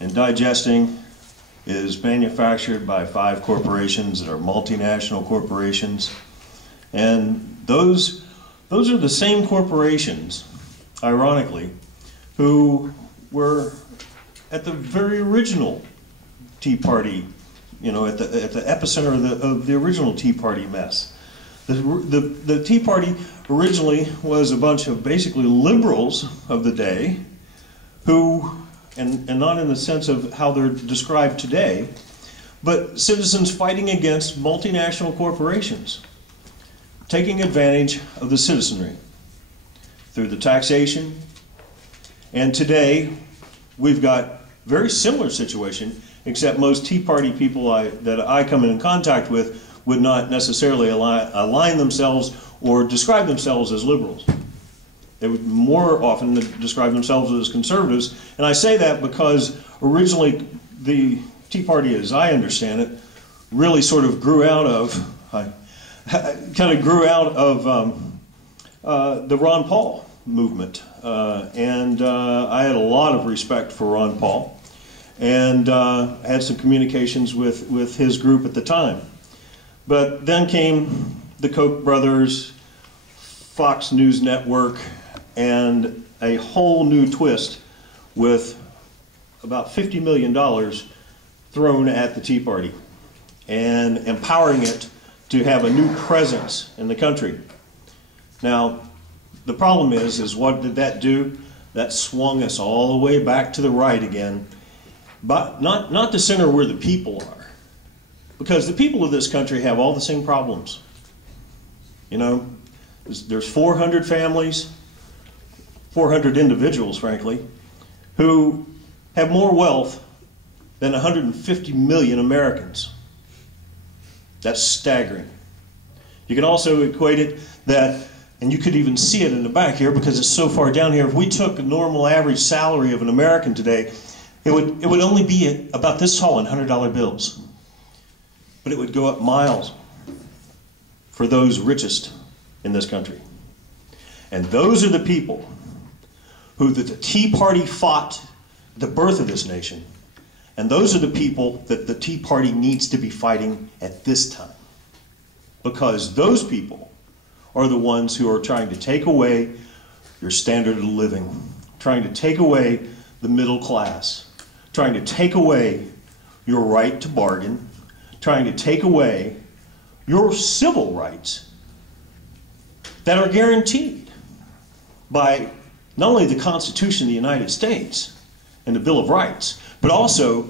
and digesting is manufactured by 5 corporations that are multinational corporations. And those are the same corporations, ironically, who were at the very original Tea Party, you know, at the epicenter of the original Tea Party mess. The Tea Party originally was a bunch of basically liberals of the day who, and not in the sense of how they're described today, but citizens fighting against multinational corporations, taking advantage of the citizenry through the taxation. And today, we've got very similar situation, except most Tea Party people that I come in contact with would not necessarily align themselves or describe themselves as liberals. They would more often describe themselves as conservatives. And I say that because originally the Tea Party, as I understand it, really sort of grew out of, the Ron Paul movement. I had a lot of respect for Ron Paul, and had some communications with his group at the time. But then came the Koch brothers, Fox News Network, and a whole new twist with about $50 million thrown at the Tea Party and empowering it to have a new presence in the country. Now, the problem is what did that do? That swung us all the way back to the right again, but not the center where the people are. Because the people of this country have all the same problems. You know, there's 400 families, 400 individuals, frankly, who have more wealth than 150 million Americans. That's staggering. You can also equate it that, and you could even see it in the back here because it's so far down here, if we took a normal average salary of an American today, it would only be about this tall in $100 bills. But it would go up miles for those richest in this country. And those are the people who the Tea Party fought at the birth of this nation. And those are the people that the Tea Party needs to be fighting at this time. Because those people are the ones who are trying to take away your standard of living, trying to take away the middle class, trying to take away your right to bargain, trying to take away your civil rights that are guaranteed by not only the Constitution of the United States and the Bill of Rights, but also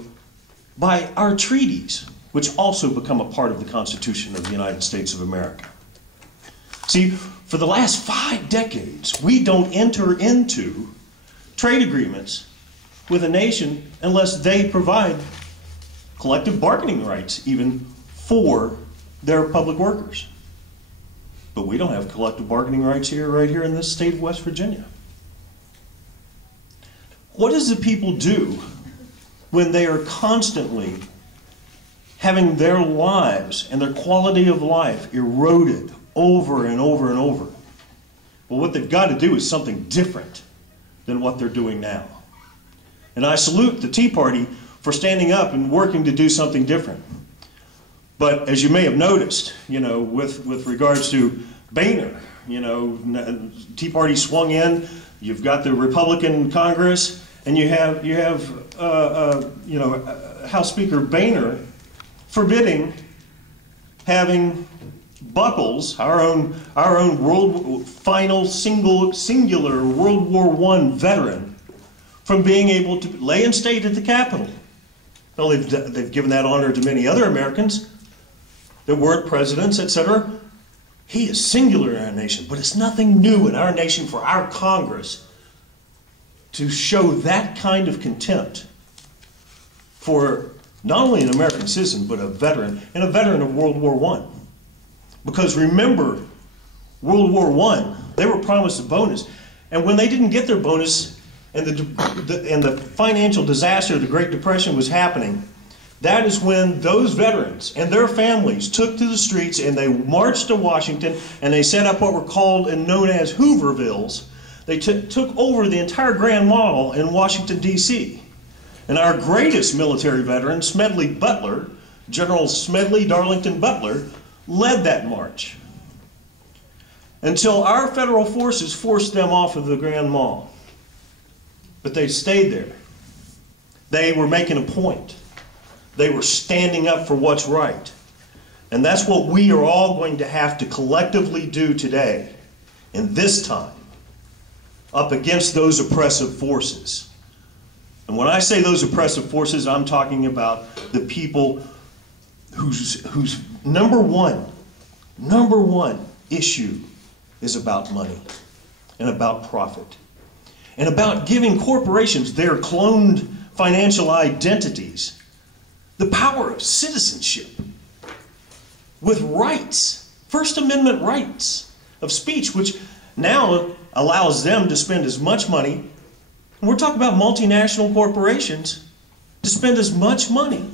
by our treaties, which also become a part of the Constitution of the United States of America. See, for the last 5 decades, we don't enter into trade agreements with a nation unless they provide collective bargaining rights even for their public workers. But we don't have collective bargaining rights right here in this state of West Virginia. What does the people do when they are constantly having their lives and their quality of life eroded over and over and over? Well, what they've got to do is something different than what they're doing now. And I salute the Tea Party for standing up and working to do something different. But as you may have noticed, you know, with regards to Boehner, you know, Tea Party swung in, you've got the Republican Congress, and you have House Speaker Boehner forbidding having Buckles, our own singular World War I veteran, from being able to lay in state at the Capitol. Well, they've given that honor to many other Americans that weren't presidents, etc. He is singular in our nation, but it's nothing new in our nation for our Congress to show that kind of contempt for not only an American citizen, but a veteran, and a veteran of World War I. Because remember, World War I, they were promised a bonus, and when they didn't get their bonus, and the financial disaster, the Great Depression was happening, that is when those veterans and their families took to the streets and they marched to Washington and they set up what were called and known as Hoovervilles. They took over the entire Grand Mall in Washington, D.C. And our greatest military veteran, Smedley Butler, General Smedley Darlington Butler, led that march until our federal forces forced them off of the Grand Mall. But they stayed there. They were making a point. They were standing up for what's right. And that's what we are all going to have to collectively do today, in this time, up against those oppressive forces. And when I say those oppressive forces, I'm talking about the people whose number one issue is about money and about profit and about giving corporations their cloned financial identities the power of citizenship with rights, First Amendment rights of speech, which now allows them to spend as much money, and we're talking about multinational corporations, to spend as much money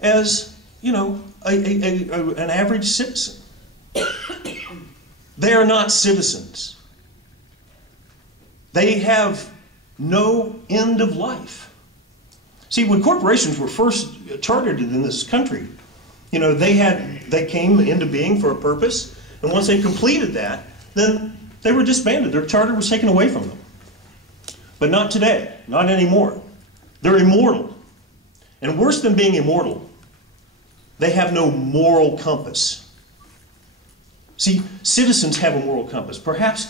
as, you know, an average citizen. They are not citizens. They have no end of life. See, when corporations were first chartered in this country, you know, they came into being for a purpose, and once they completed that, then they were disbanded. Their charter was taken away from them. But not today, not anymore. They're immortal. And worse than being immortal, they have no moral compass. See, citizens have a moral compass. Perhaps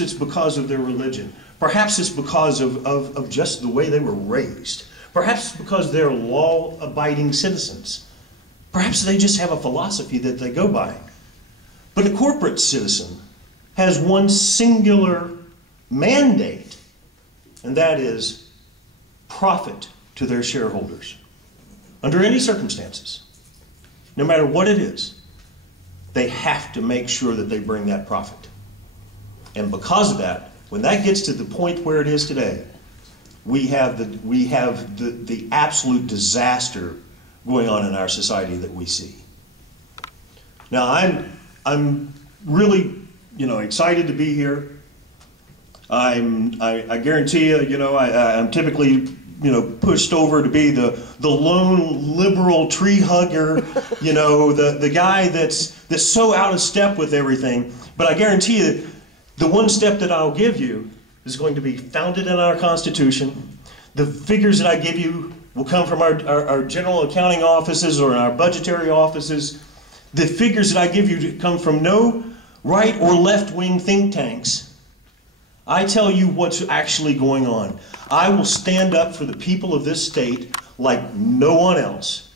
it's because of their religion. Perhaps it's because of just the way they were raised. Perhaps it's because they're law-abiding citizens. Perhaps they just have a philosophy that they go by. But a corporate citizen has one singular mandate, and that is profit to their shareholders. Under any circumstances, no matter what it is, they have to make sure that they bring that profit. And because of that, when that gets to the point where it is today, we have the absolute disaster going on in our society that we see. Now, I'm really, you know, excited to be here. I guarantee you, you know, I'm typically, you know, pushed over to be the lone liberal tree hugger, you know, the guy that's so out of step with everything. But I guarantee you, the one step that I'll give you is going to be founded in our Constitution. The figures that I give you will come from our general accounting offices or our budgetary offices. The figures that I give you come from no right or left-wing think tanks. I tell you what's actually going on. I will stand up for the people of this state like no one else.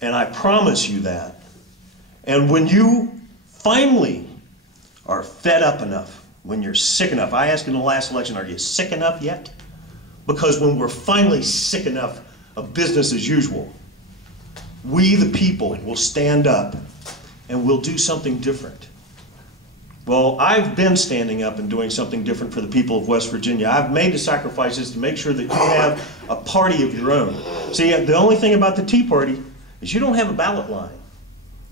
And I promise you that. And when you finally are fed up enough, when you're sick enough, I asked in the last election, are you sick enough yet? Because when we're finally sick enough of business as usual, we the people will stand up and we'll do something different. Well, I've been standing up and doing something different for the people of West Virginia. I've made the sacrifices to make sure that you have a party of your own. See, the only thing about the Tea Party is you don't have a ballot line.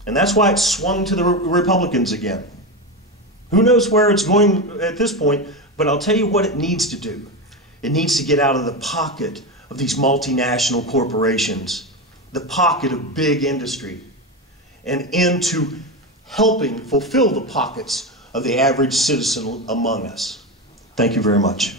And that's why it's swung to the Republicans again. Who knows where it's going at this point, but I'll tell you what it needs to do. It needs to get out of the pocket of these multinational corporations, the pocket of big industry, and into helping fulfill the pockets of the average citizen among us. Thank you very much.